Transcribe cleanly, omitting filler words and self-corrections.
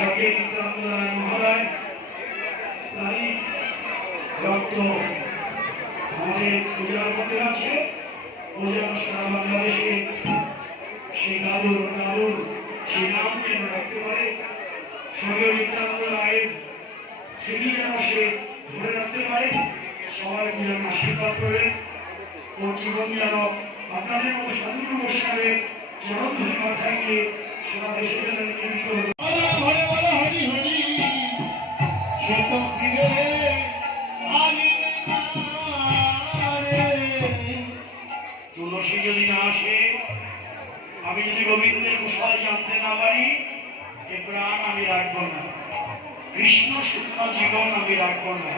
স্বর্গীয় নিত্যানন্দ মহোদয় তারই রক্ত আমাদের পূজার মধ্যে আছে। পূজা সারা বাংলাদেশে সেই দাদুর সেই নাম যেন রাখতে পারে, স্বর্গীয় নিত্যানন্দ রায়ের স্মৃতি যেন সে ধরে রাখতে পারে। সবাই যেন আশীর্বাদ করে ওর জীবন যেন আপনাদের মতো সাধু গোস্বামীর চরণ ধরে মাথায় গিয়ে সারা দেশে যেন নির্মিত হতো। তুলসী যদি না আসে, আমি যদি গোবিন্দের কুশল জানতে না পারি, এ প্রাণ আমি রাখবো না, কৃষ্ণ শুকনো জীবন আমি রাখবো না।